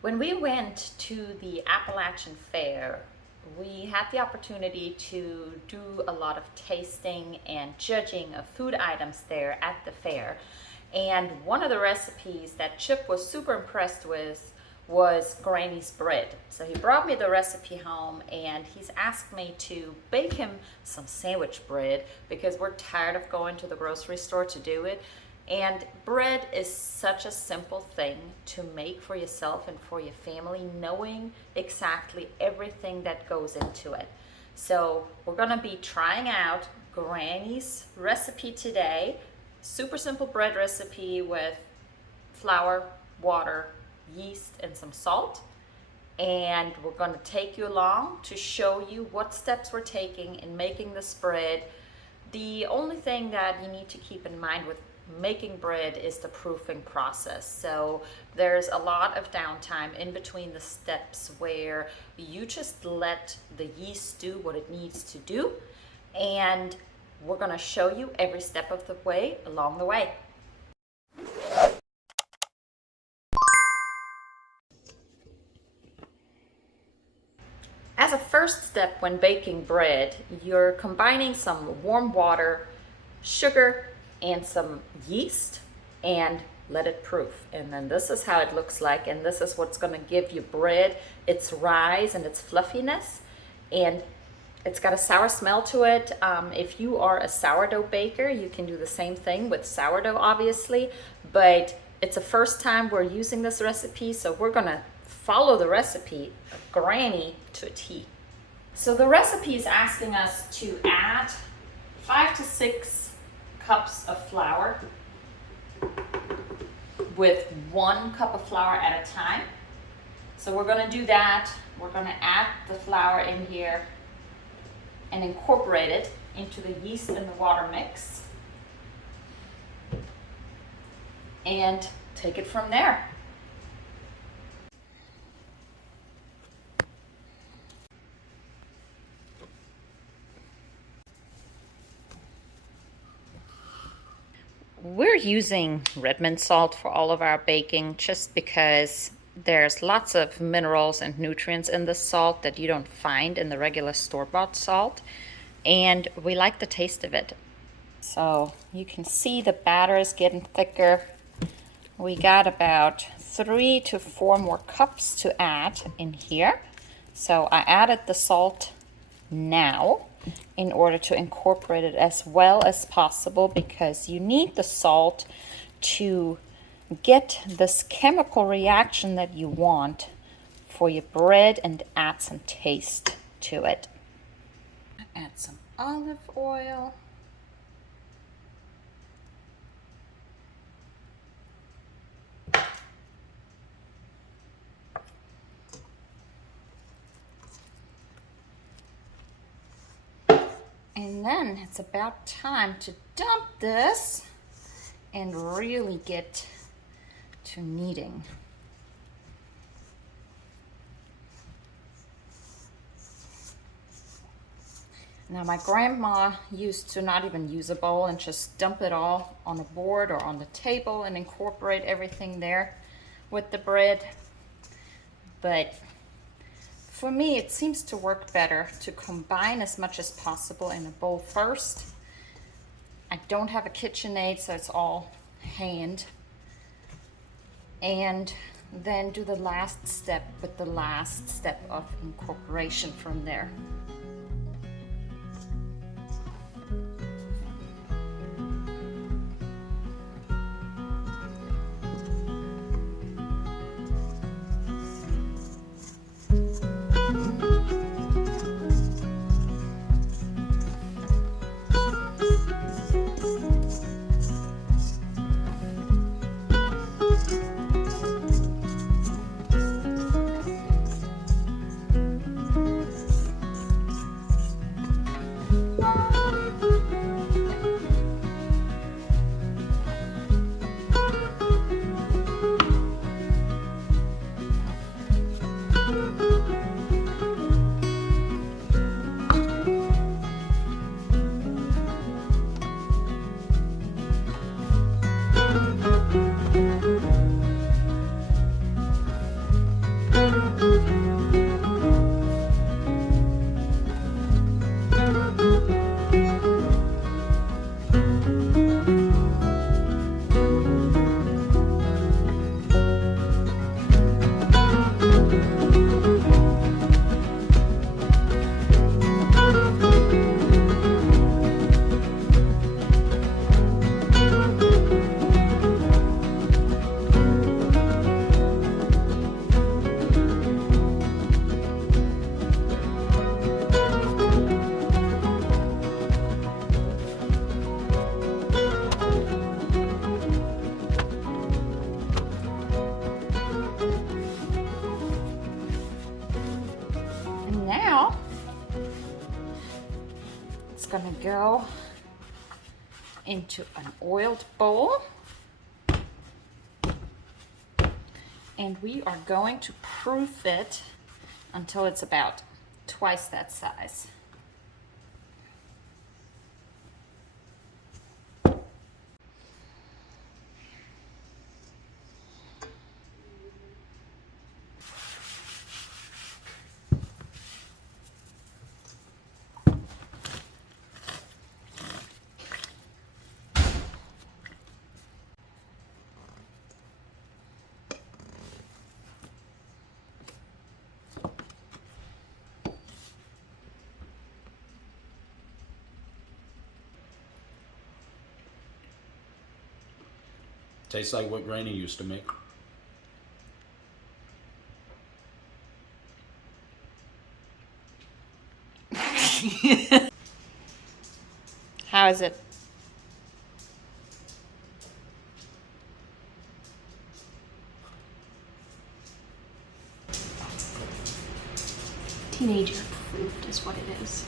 When we went to the Appalachian Fair, we had the opportunity to do a lot of tasting and judging of food items there at the fair. And one of the recipes that Chip was super impressed with was Granny's bread. So he brought me the recipe home and he's asked me to bake him some sandwich bread because we're tired of going to the grocery store to do it. And bread is such a simple thing to make for yourself and for your family, knowing exactly everything that goes into it. So we're gonna be trying out Granny's recipe today. Super simple bread recipe with flour, water, yeast, and some salt. And we're gonna take you along to show you what steps we're taking in making this bread. The only thing that you need to keep in mind with making bread is the proofing process. So there's a lot of downtime in between the steps where you just let the yeast do what it needs to do, and we're going to show you every step of the way along the way. As a first step when baking bread, you're combining some warm water, sugar, and some yeast, and let it proof. And then this is how it looks like, and this is what's going to give you bread its rise and its fluffiness, and it's got a sour smell to it. If you are a sourdough baker, you can do the same thing with sourdough, obviously, but it's the first time we're using this recipe, so we're going to follow the recipe of Granny to a T. So the recipe is asking us to add 5 to 6 cups of flour with 1 cup of flour at a time. So we're going to do that. We're going to add the flour in here and incorporate it into the yeast and the water mix and take it from there. We're using Redmond salt for all of our baking just because there's lots of minerals and nutrients in the salt that you don't find in the regular store-bought salt, and we like the taste of it. So you can see the batter is getting thicker. We got about 3 to 4 more cups to add in here. So I added the salt now in order to incorporate it as well as possible, because you need the salt to get this chemical reaction that you want for your bread and add some taste to it. Add some olive oil. And then it's about time to dump this and really get to kneading. Now my grandma used to not even use a bowl and just dump it all on a board or on the table and incorporate everything there with the bread. But for me, it seems to work better to combine as much as possible in a bowl first. I don't have a KitchenAid, so it's all hand. And then do the last step with the last step of incorporation from there. gonna go into an oiled bowl. And we are going to proof it until it's about twice that size. Tastes like what Granny used to make. How is it? Teenager approved is what it is.